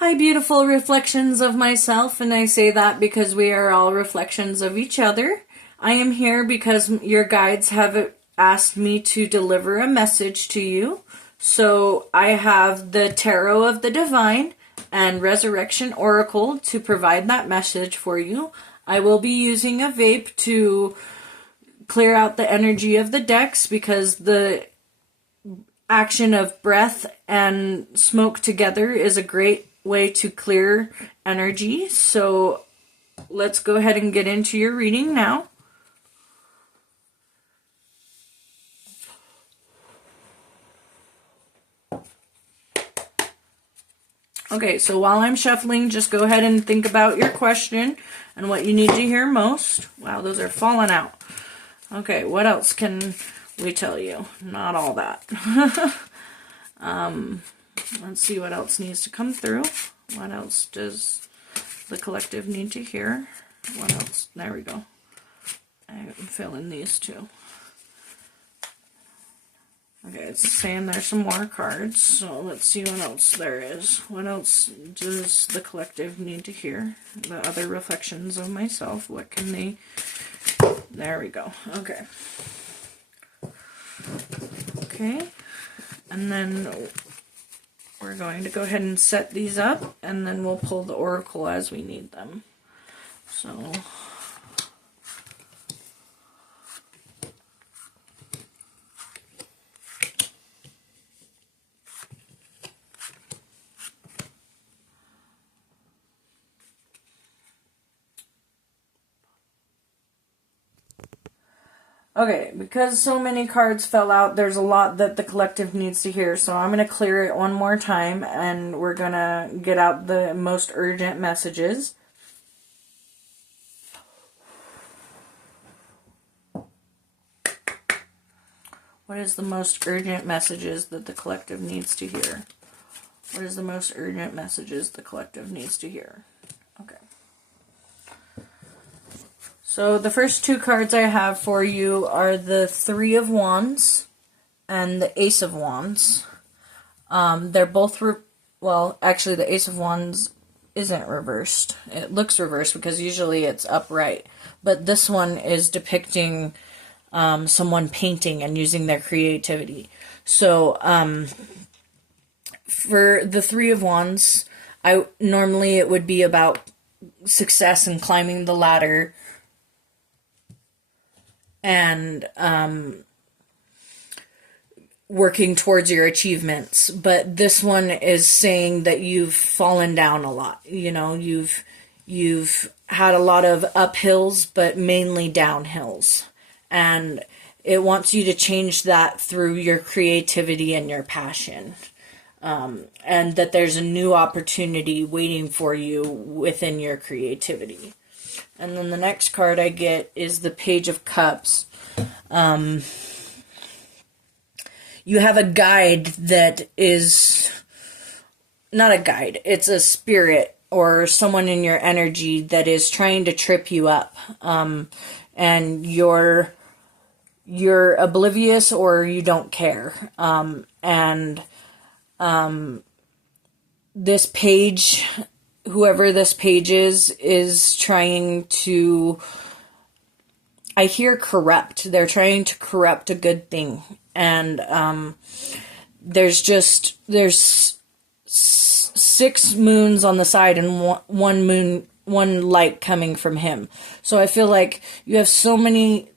Hi, beautiful reflections of myself, and I say that because we are all reflections of each other. I am here because your guides have asked me to deliver a message to you. So I have the Tarot of the Divine and Resurrection Oracle to provide that message for you. I will be using a vape to clear out the energy of the decks because the action of breath and smoke together is a great way to clear energy. So let's go ahead and get into your reading now. Okay, so while I'm shuffling, just go ahead and think about your question and what you need to hear most. Wow, those are falling out. Okay, what else can we tell you? Not all that. Let's see what else needs to come through. What else does the collective need to hear? What else? There we go. I'm filling these too. Okay, it's saying there's some more cards, so let's see what else there is. What else does the collective need to hear? The other reflections of myself, what can they... There we go. Okay. Okay, and then we're going to go ahead and set these up, and then we'll pull the oracle as we need them. So... Okay, because so many cards fell out, there's a lot that the collective needs to hear, so I'm going to clear it one more time, and we're going to get out the most urgent messages. What is the most urgent messages that the collective needs to hear? What is the most urgent messages the collective needs to hear? Okay. So the first two cards I have for you are the Three of Wands and the Ace of Wands. They're both, well, actually the Ace of Wands isn't reversed. It looks reversed because usually it's upright. But this one is depicting someone painting and using their creativity. So for the Three of Wands, normally it would be about success and climbing the ladder, and working towards your achievements. But this one is saying that you've fallen down a lot. You know, you've had a lot of uphills, but mainly downhills. And it wants you to change that through your creativity and your passion. And that there's a new opportunity waiting for you within your creativity. And then the next card I get is the Page of Cups. You have a guide that is not a guide. It's a spirit or someone in your energy that is trying to trip you up. And you're oblivious or you don't care. This page... Whoever this page is trying to, I hear corrupt. They're trying to corrupt a good thing. And there's 6 moons on the side and one light coming from him. So I feel like you have so many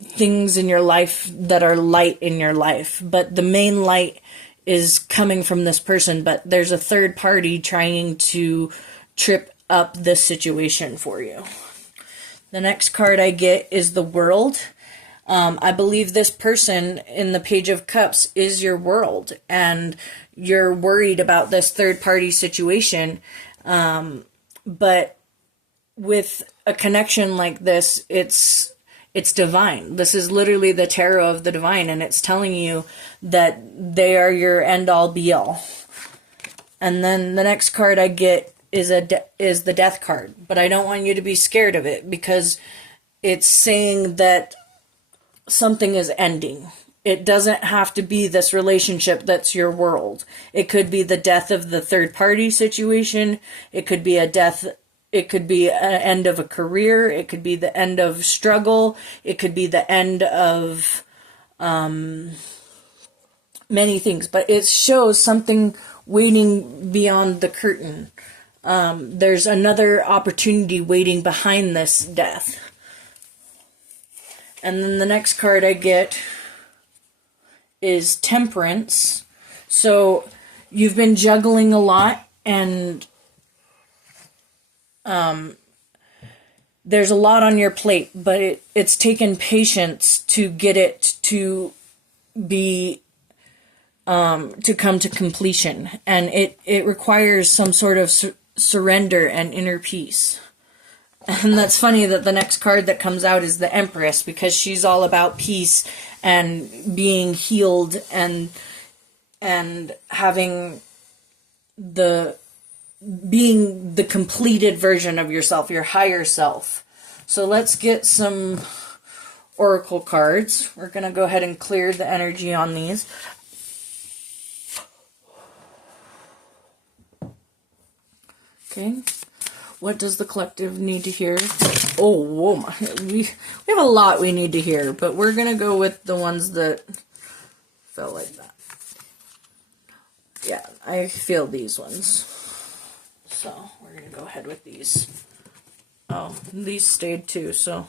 things in your life that are light in your life, but the main light is coming from this person, but there's a third party trying to trip up this situation for you. The next card I get is the World. I believe this person in the Page of Cups is your world, and you're worried about this third party situation. But with a connection like this, it's divine. This is literally the Tarot of the Divine, and it's telling you that they are your end-all, be-all. And then the next card I get is the Death card. But I don't want you to be scared of it, because it's saying that something is ending. It doesn't have to be this relationship that's your world. It could be the death of the third party situation. It could be a death. It could be an end of a career. It could be the end of struggle. It could be the end of many things. But it shows something waiting beyond the curtain. There's another opportunity waiting behind this death. And then the next card I get is Temperance. So you've been juggling a lot, and there's a lot on your plate, but it's taken patience to get it to be to come to completion, and it requires some sort of surrender and inner peace. And that's funny that the next card that comes out is the Empress, because she's all about peace and being healed and having being the completed version of yourself, your higher self. So let's get some oracle cards. We're going to go ahead and clear the energy on these. Okay. What does the collective need to hear? Oh, whoa, we have a lot we need to hear, but we're going to go with the ones that felt like that. Yeah, I feel these ones. So we're going to go ahead with these. Oh, these stayed too, so.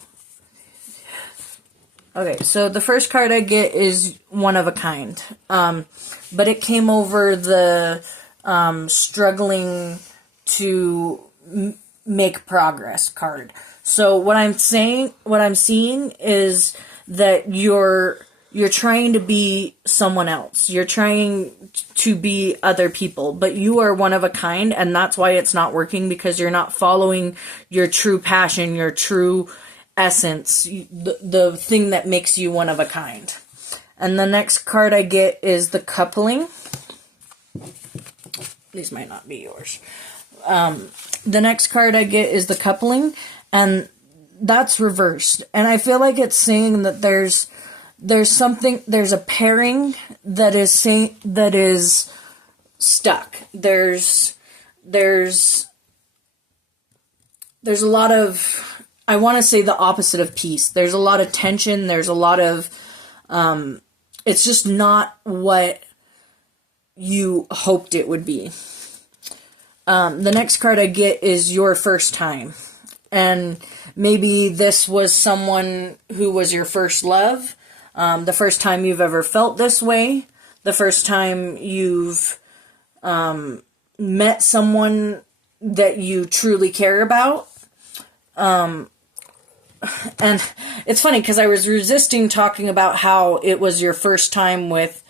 Okay, so the first card I get is One of a Kind. But it came over the struggling to make progress card. So what I'm seeing is that you're trying to be someone else. You're trying to be other people, but you are one of a kind, and that's why it's not working, because you're not following your true passion, your true essence, the thing that makes you one of a kind. And the next card I get is the Coupling. These might not be yours. The next card I get is the Coupling, and that's reversed. And I feel like it's saying that there's a pairing that is stuck. There's a lot of, I want to say the opposite of peace. There's a lot of tension. There's a lot of, it's just not what you hoped it would be. The next card I get is Your First Time. And maybe this was someone who was your first love. The first time you've ever felt this way. The first time you've met someone that you truly care about. And it's funny because I was resisting talking about how it was your first time with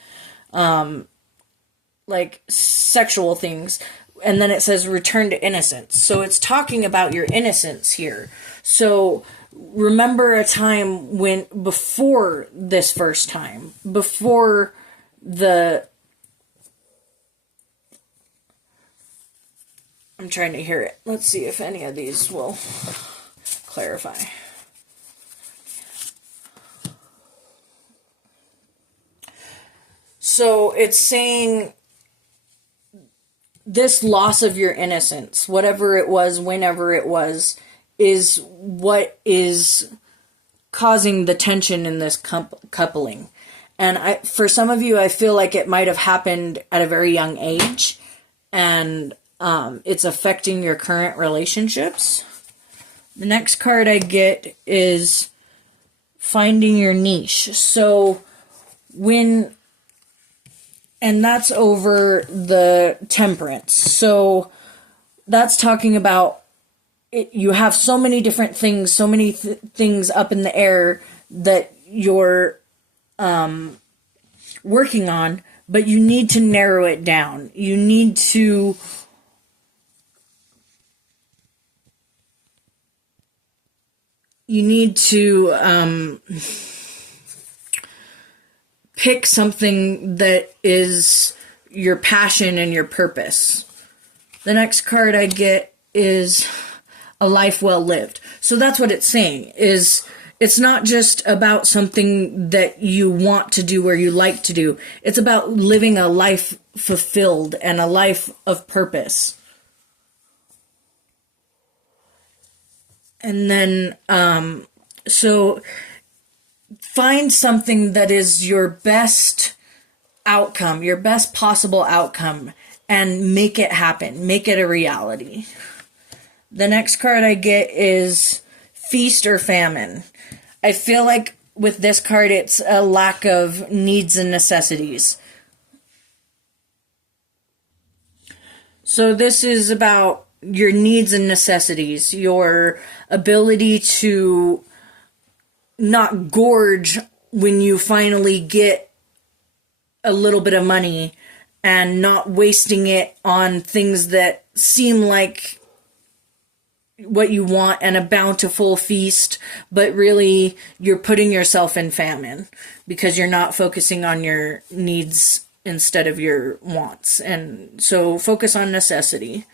like sexual things. And then it says return to innocence. So it's talking about your innocence here. So remember a time when, before this first time, before I'm trying to hear it. Let's see if any of these will clarify. So it's saying this loss of your innocence, whatever it was, whenever it was, is what is causing the tension in this coupling. And for some of you, I feel like it might have happened at a very young age, and it's affecting your current relationships. The next card I get is Finding Your Niche. So and that's over the Temperance. So that's talking about you have so many different things, so many things up in the air that you're working on, but you need to narrow it down. You need to pick something that is your passion and your purpose. The next card I get is A Life Well Lived. So that's what it's saying, is it's not just about something that you want to do or you like to do. It's about living a life fulfilled and a life of purpose. And then, so find something that is your best outcome, your best possible outcome, and make it happen. Make it a reality. The next card I get is feast or famine. I feel like with this card, it's a lack of needs and necessities. So this is about your needs and necessities, your ability to not gorge when you finally get a little bit of money, and not wasting it on things that seem like what you want and a bountiful feast, but really you're putting yourself in famine because you're not focusing on your needs instead of your wants. And so focus on necessity.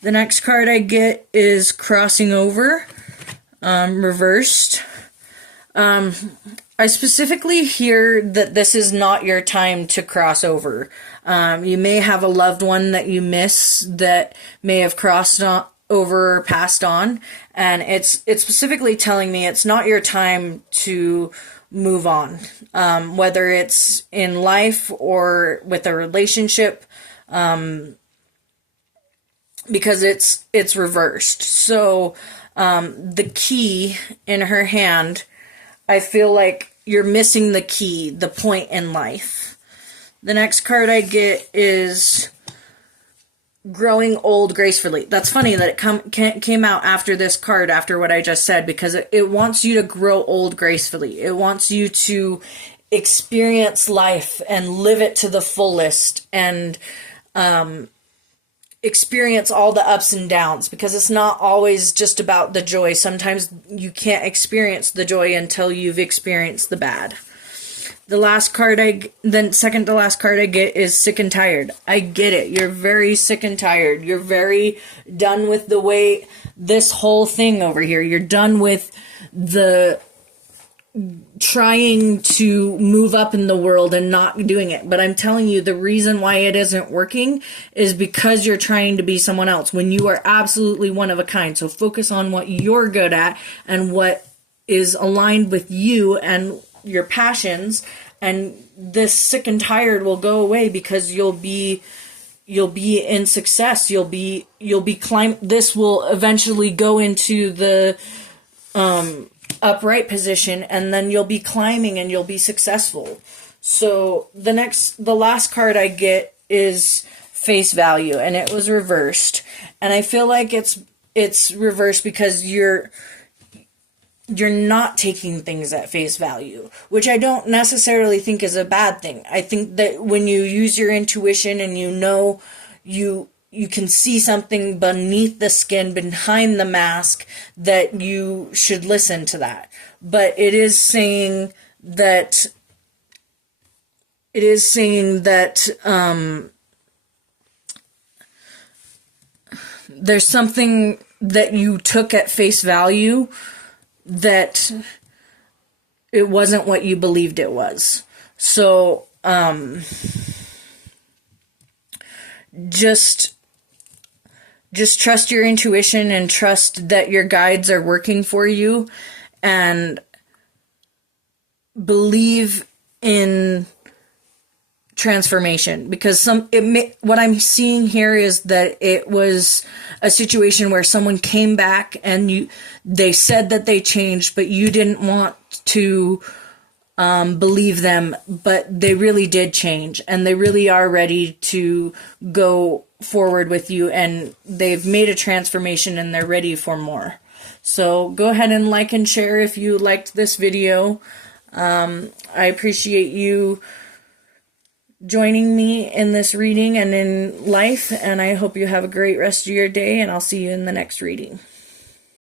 The next card I get is crossing over, reversed. I specifically hear that this is not your time to cross over. You may have a loved one that you miss that may have crossed over or passed on, and it's specifically telling me it's not your time to move on, whether it's in life or with a relationship, because it's reversed. So the key in her hand, I feel like you're missing the key, the point in life. The next card I get is growing old gracefully. That's funny that it came out after this card, after what I just said, because it wants you to grow old gracefully. It wants you to experience life and live it to the fullest, and experience all the ups and downs, because it's not always just about the joy. Sometimes you can't experience the joy until you've experienced the bad. Second to last card I get is sick and tired. I get it. You're very sick and tired. You're very done with the way this whole thing over here. You're done with the trying to move up in the world and not doing it. But I'm telling you, the reason why it isn't working is because you're trying to be someone else when you are absolutely one of a kind. So focus on what you're good at and what is aligned with you and your passions, and this sick and tired will go away because you'll be in success. You'll be this will eventually go into the upright position, and then you'll be climbing and you'll be successful. So the last card I get is face value, and it was reversed. And I feel like it's reversed because you're not taking things at face value, which I don't necessarily think is a bad thing. I think that when you use your intuition and you can see something beneath the skin, behind the mask, that you should listen to that. But it is saying that there's something that you took at face value that it wasn't what you believed it was. So just trust your intuition and trust that your guides are working for you, and believe in transformation, because what I'm seeing here is that it was a situation where someone came back and they said that they changed, but you didn't want to believe them, but they really did change, and they really are ready to go forward with you, and they've made a transformation and they're ready for more. So go ahead and like and share if you liked this video. I appreciate you joining me in this reading and in life, and I hope you have a great rest of your day, and I'll see you in the next reading.